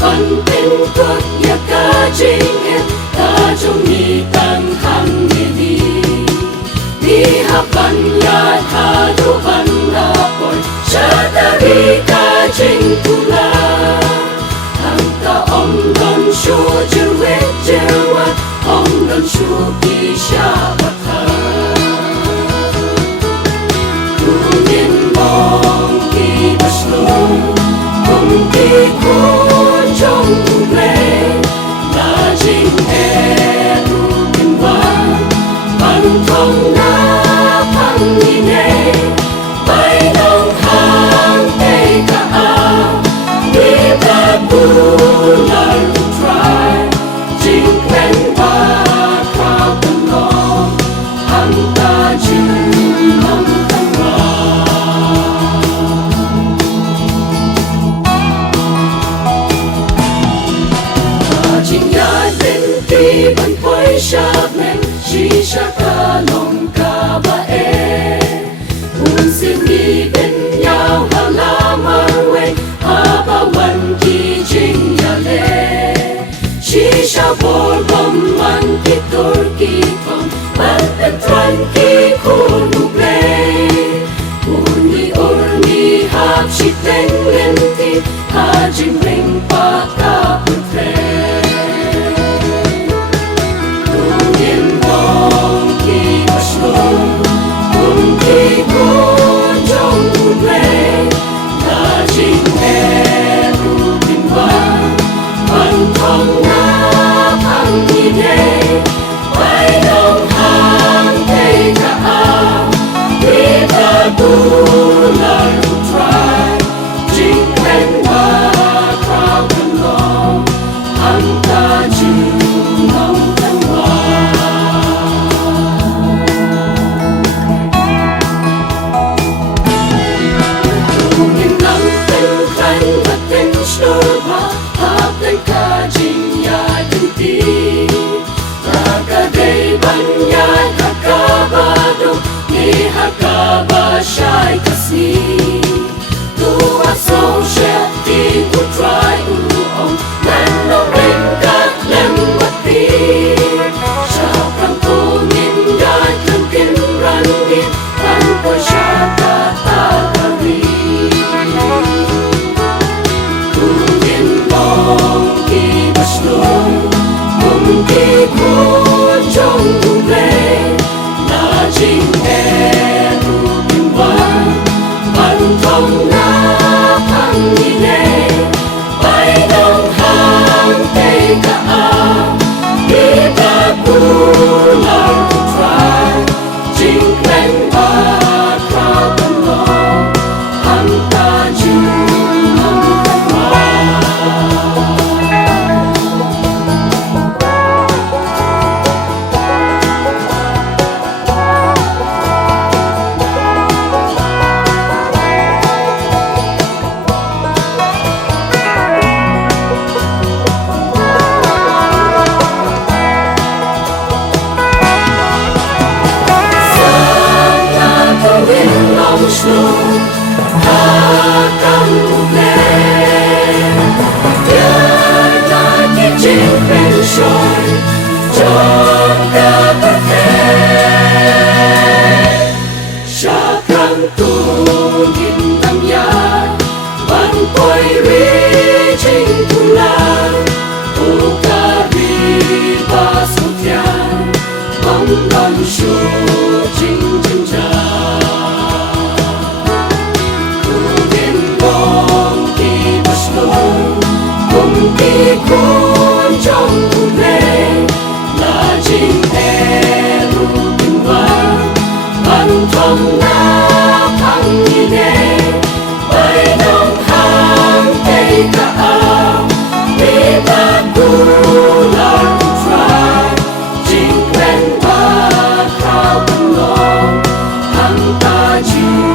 văn bên quốc nhà ca Jingiaseng ta trong nhị tăng hằng đi hấp văn nhà tha thu văn na bồi cha ta đi ca Jing pula hằng ta ông đón chúa chưa quên chưa quên ông đón chúa kỳ xa bạc thà Ngin mong Kiba Shlur cùng kỳ cuốn trong vùng lệ là Jingiaseng Ngin văn thông na phăng Ngin bay đông hàng tây cả đi ta buồn là lúc trai chính quen ba khao tâm lo hằng ta chừng mong tâm Jingiaseng đi bằng quay sáp men chỉ sa ca lòng ca ba buồn xin đi bên nhau hà la mar quê hà baวันkỳ Jingiaseng chỉ sa bor bom man kỳ tor kỳ thong ban bên tran kỳ khôn bục lệ buồn đi or đi hấp chỉ tên lên thì hà Jing ring pa ca bút phê Ngin mong Kiba Shlur cùng kỳ cuốn trong vùng lệ là Jingiaseng Ngin văn thông na phăng Ngin bay đông hàng tây cả đi ta buồn là lúc trai chính quen ba khao tâm lo hằng ta chừng mong tâm Ngin nắng tên khanh và tên Shlur hấp tên ca Jingiaseng tí ta ca đây ban nhà ta ca ba đông ni ha ca ba shai ca si tu a so shall ti tu try ông man no bên các lem mất đi sao càng tu nhìn đại thân kiến ran đi tan coi sa ta ta đi Ngin mong Kiba Shlur cùng kỳ cuốn trong vùng lệ là Jingiaseng Ngin văn thông na phăng Ngin bay đông hàng tây cả đi ta buồn là lúc trai chính quen ba khao tâm lo hằng ta chừng mong tâm Samla tu in lòng Shlur ha cam một lệ Tiada ki Jing bên soi cho ta bất thể sa cam tu Ngin tâm ya ban quay ri Jing pula tu ca ri ba su thian mong đón chúa chính chân cha Ngin mong Kiba Shlur cùng kỳ cuốn trong vùng lệ là Jingiaseng Ngin văn thông na phăng Ngin bay đông hàng tây cả đi ta buồn là lúc trai chính quen ba khao tâm lo hằng ta chừng